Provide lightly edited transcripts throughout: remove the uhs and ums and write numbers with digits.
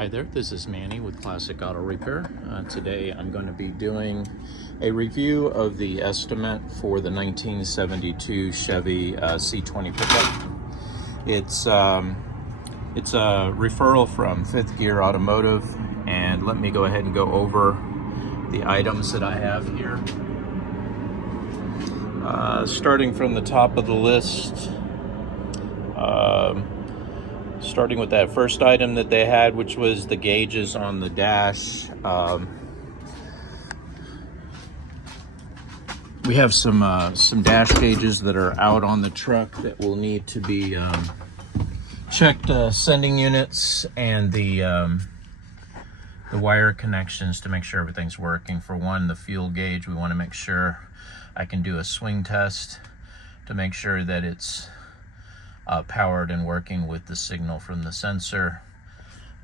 Hi there, this is Manny with Classic Auto Repair. Today I'm going to be doing a review of the estimate for the 1972 Chevy C20 pickup. It's a referral from Fifth Gear Automotive, and let me go ahead and go over the items that I have here. Starting from the top of the list, starting with that first item that they had, which was the gauges on the dash. We have some dash gauges that are out on the truck that will need to be checked, sending units and the wire connections to make sure everything's working. For one, the fuel gauge, we want to make sure I can do a swing test to make sure that it's powered and working with the signal from the sensor.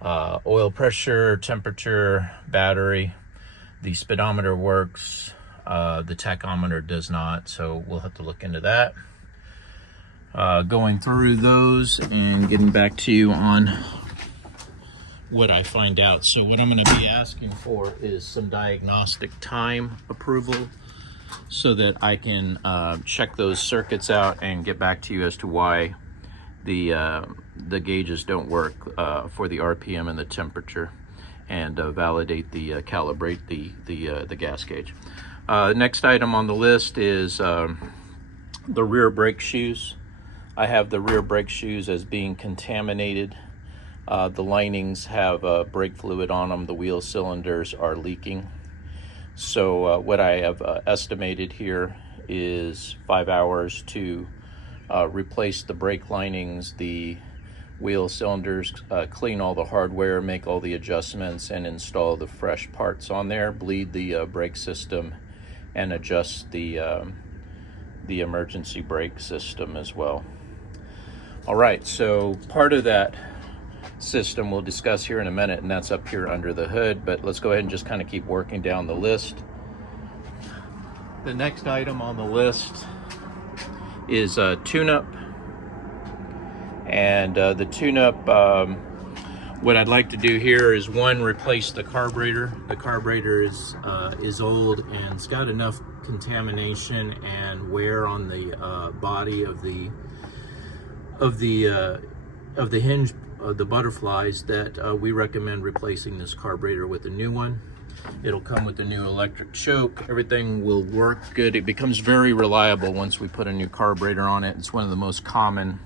Oil pressure, temperature, battery. The speedometer works. The tachometer does not, so we'll have to look into that. Going through those and getting back to you on what I find out. So what I'm going to be asking for is some diagnostic time approval so that I can check those circuits out and get back to you as to why the gauges don't work for the RPM and the temperature, and validate calibrate the gas gauge. Next item on the list is the rear brake shoes. I have the rear brake shoes as being contaminated. The linings have brake fluid on them. The wheel cylinders are leaking. So what I have estimated here is 5 hours to replace the brake linings, the wheel cylinders, clean all the hardware, make all the adjustments, and install the fresh parts on there, bleed the brake system, and adjust the emergency brake system as well. All right, so part of that system we'll discuss here in a minute, and that's up here under the hood, but let's go ahead and just kind of keep working down the list. The next item on the list is a tune-up, and the tune-up, what I'd like to do here is, one, replace the carburetor. The carburetor is old and it's got enough contamination and wear on the body of the hinge, the butterflies, that we recommend replacing this carburetor with a new one. It'll come with a new electric choke. Everything will work good. It becomes very reliable once we put a new carburetor on it. It's one of the most common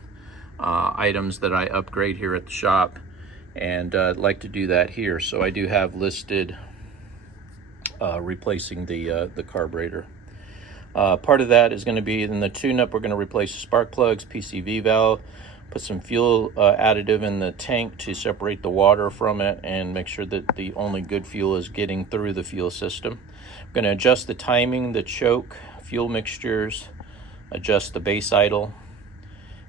items that I upgrade here at the shop, and I'd like to do that here. So I do have listed replacing the carburetor. Part of that is going to be in the tune-up. We're going to replace the spark plugs, PCV valve, put some fuel additive in the tank to separate the water from it and make sure that the only good fuel is getting through the fuel system. I'm going to adjust the timing, the choke, fuel mixtures, adjust the base idle,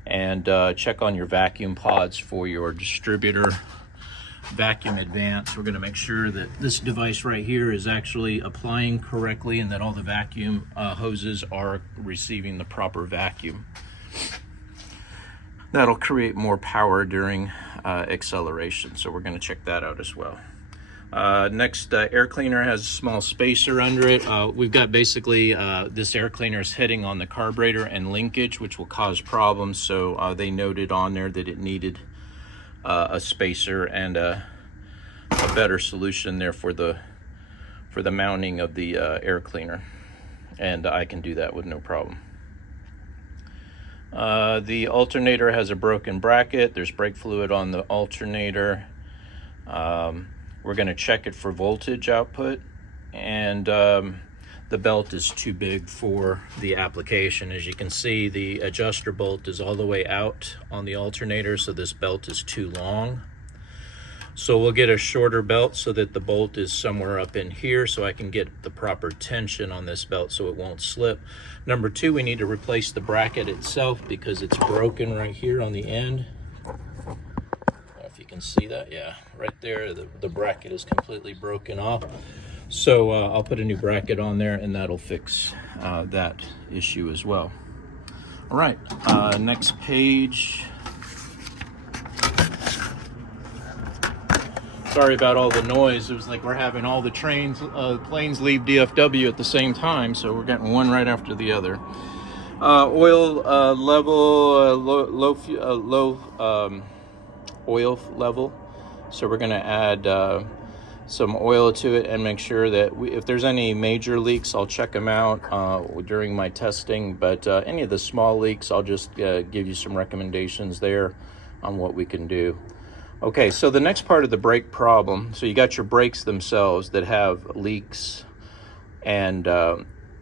and check on your vacuum pods for your distributor vacuum advance. We're going to make sure that this device right here is actually applying correctly and that all the vacuum hoses are receiving the proper vacuum. That'll create more power during acceleration, so we're going to check that out as well. Next, air cleaner has a small spacer under it. We've got basically this air cleaner is hitting on the carburetor and linkage, which will cause problems, so they noted on there that it needed a spacer and a better solution there for the mounting of the air cleaner, and I can do that with no problem. The alternator has a broken bracket. There's brake fluid on the alternator. We're going to check it for voltage output, and the belt is too big for the application. As you can see, the adjuster bolt is all the way out on the alternator, so this belt is too long. So we'll get a shorter belt so that the bolt is somewhere up in here, so I can get the proper tension on this belt so it won't slip. Number two, we need to replace the bracket itself because it's broken right here on the end. I don't know if you can see that. Yeah, right there, the bracket is completely broken off. So I'll put a new bracket on there, and that'll fix that issue as well. All right, next page. Sorry about all the noise. It was like we're having all the planes leave DFW at the same time, so we're getting one right after the other. Oil level, low oil level. So we're going to add some oil to it and make sure that if there's any major leaks, I'll check them out during my testing. But any of the small leaks, I'll just give you some recommendations there on what we can do. Okay, so the next part of the brake problem, so you got your brakes themselves that have leaks and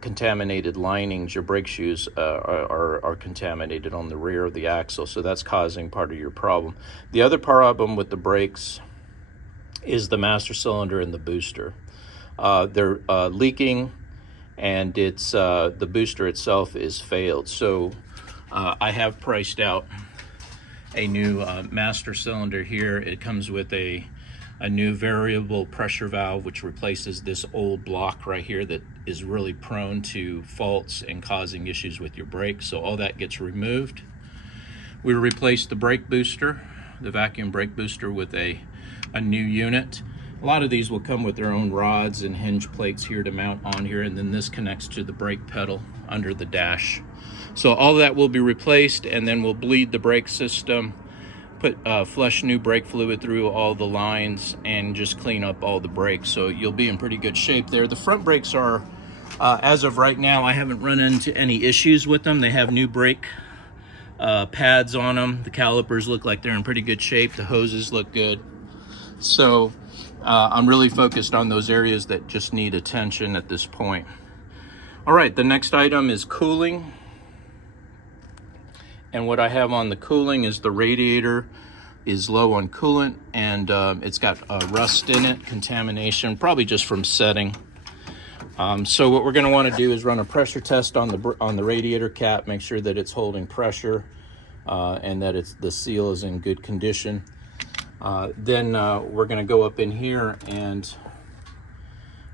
contaminated linings. Your brake shoes are contaminated on the rear of the axle, so that's causing part of your problem. The other problem with the brakes is the master cylinder and the booster. They're leaking, and it's the booster itself is failed. So I have priced out a new master cylinder here. It comes with a new variable pressure valve, which replaces this old block right here that is really prone to faults and causing issues with your brakes. So all that gets removed. We replaced the brake booster, the vacuum brake booster, with a new unit. A lot of these will come with their own rods and hinge plates here to mount on here, and then this connects to the brake pedal under the dash. So all that will be replaced, and then we'll bleed the brake system, put flush new brake fluid through all the lines, and just clean up all the brakes. So you'll be in pretty good shape there. The front brakes are, as of right now, I haven't run into any issues with them. They have new brake pads on them. The calipers look like they're in pretty good shape. The hoses look good. So I'm really focused on those areas that just need attention at this point. All right, the next item is cooling. And what I have on the cooling is the radiator is low on coolant, and it's got rust in it, contamination, probably just from setting. So what we're going to want to do is run a pressure test on the radiator cap, make sure that it's holding pressure and that the seal is in good condition. Then we're going to go up in here, and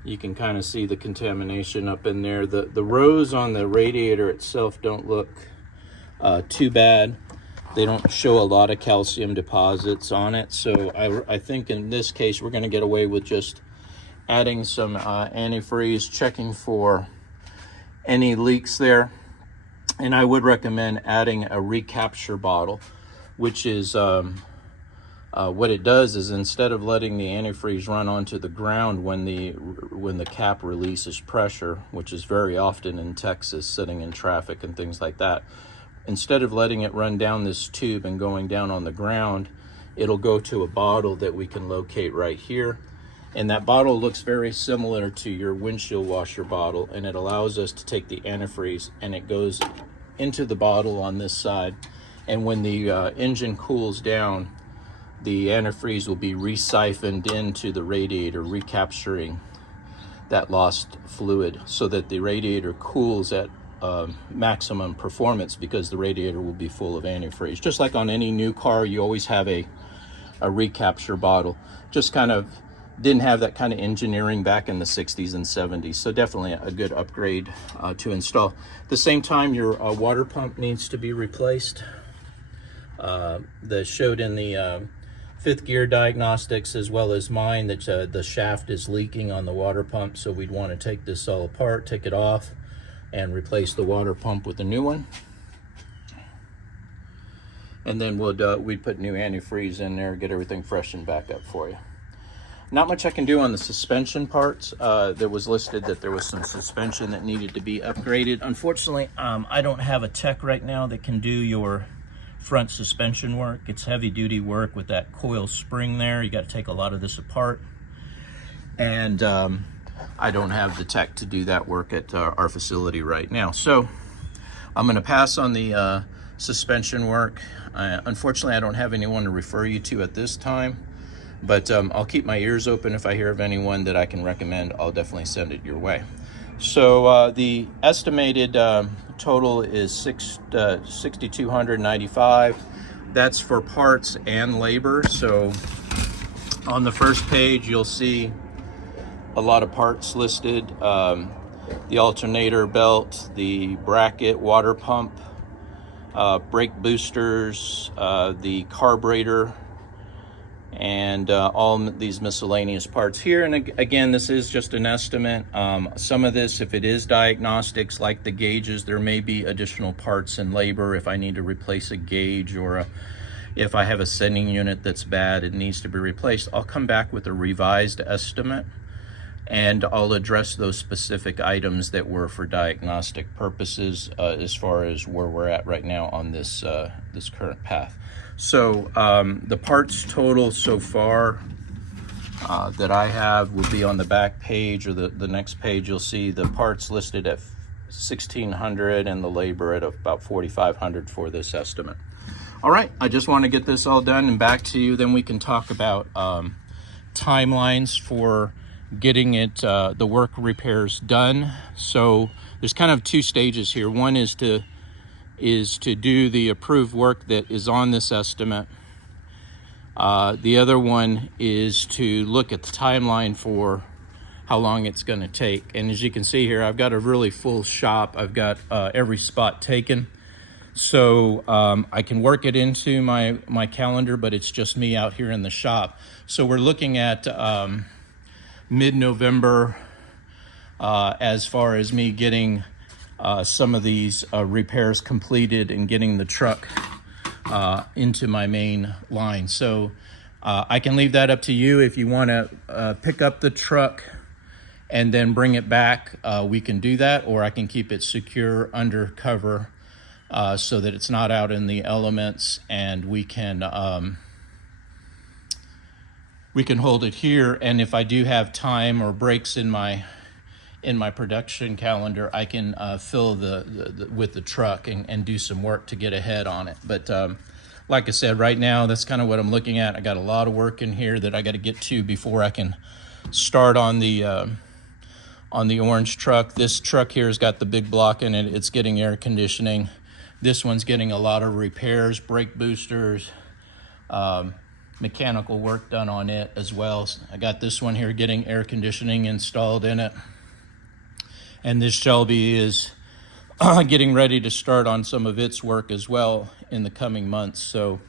you can kind of see the contamination up in there. The rows on the radiator itself don't look too bad. They don't show a lot of calcium deposits on it. So I think in this case, we're going to get away with just adding some antifreeze, checking for any leaks there. And I would recommend adding a recapture bottle, which is what it does is, instead of letting the antifreeze run onto the ground when the cap releases pressure, which is very often in Texas, sitting in traffic and things like that, instead of letting it run down this tube and going down on the ground, it'll go to a bottle that we can locate right here. And that bottle looks very similar to your windshield washer bottle, and it allows us to take the antifreeze, and it goes into the bottle on this side. And when the engine cools down, the antifreeze will be re-siphoned into the radiator, recapturing that lost fluid, so that the radiator cools at maximum performance, because the radiator will be full of antifreeze. Just like on any new car, you always have a recapture bottle. Just kind of didn't have that kind of engineering back in the 60s and 70s, so definitely a good upgrade to install. At the same time, your water pump needs to be replaced. That showed in the fifth gear diagnostics, as well as mine, that the shaft is leaking on the water pump. So we'd want to take this all apart, take it off, and replace the water pump with a new one. And then we'd put new antifreeze in there, get everything freshened back up for you. Not much I can do on the suspension parts. There was listed that there was some suspension that needed to be upgraded. Unfortunately, I don't have a tech right now that can do your front suspension work. It's heavy duty work with that coil spring there. You got to take a lot of this apart. And I don't have the tech to do that work at our facility right now. So I'm going to pass on the suspension work. Unfortunately, I don't have anyone to refer you to at this time, but I'll keep my ears open. If I hear of anyone that I can recommend, I'll definitely send it your way. So the estimated total is $6,295. That's for parts and labor. So on the first page, you'll see a lot of parts listed. The alternator belt, the bracket, water pump, brake boosters, the carburetor, and all these miscellaneous parts here. And again, this is just an estimate. Some of this, if it is diagnostics like the gauges, there may be additional parts and labor if I need to replace a gauge, or if I have a sending unit that's bad, it needs to be replaced. I'll come back with a revised estimate, and I'll address those specific items that were for diagnostic purposes as far as where we're at right now on this this current path. So the parts total so far that I have will be on the back page, or the next page. You'll see the parts listed at $1,600 and the labor at about $4,500 for this estimate. All right, I just want to get this all done and back to you. Then we can talk about timelines for getting it, the work repairs done. So there's kind of two stages here. One is to do the approved work that is on this estimate. The other one is to look at the timeline for how long it's going to take. And as you can see here, I've got a really full shop. I've got every spot taken. So I can work it into my calendar, but it's just me out here in the shop. So we're looking at mid-November as far as me getting some of these repairs completed and getting the truck into my main line. So I can leave that up to you. If you want to pick up the truck and then bring it back, we can do that, or I can keep it secure under cover so that it's not out in the elements, and we can hold it here. And if I do have time or breaks in my production calendar, I can fill with the truck and do some work to get ahead on it. But like I said, right now, that's kind of what I'm looking at. I got a lot of work in here that I got to get to before I can start on the orange truck. This truck here has got the big block in it. It's getting air conditioning. This one's getting a lot of repairs, brake boosters, mechanical work done on it as well. I got this one here getting air conditioning installed in it. And this Shelby is getting ready to start on some of its work as well in the coming months. So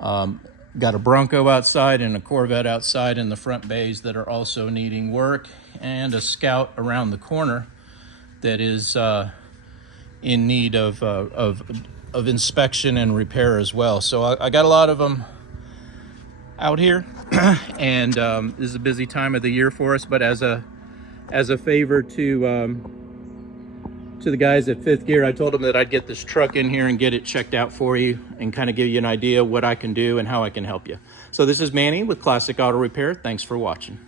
got a Bronco outside and a Corvette outside in the front bays that are also needing work, and a Scout around the corner that is in need of inspection and repair as well. So I got a lot of them out here, and this is a busy time of the year for us. But as a favor to the guys at Fifth Gear, I told them that I'd get this truck in here and get it checked out for you and kind of give you an idea what I can do and how I can help you. So this is Manny with Classic Auto Repair. Thanks for watching.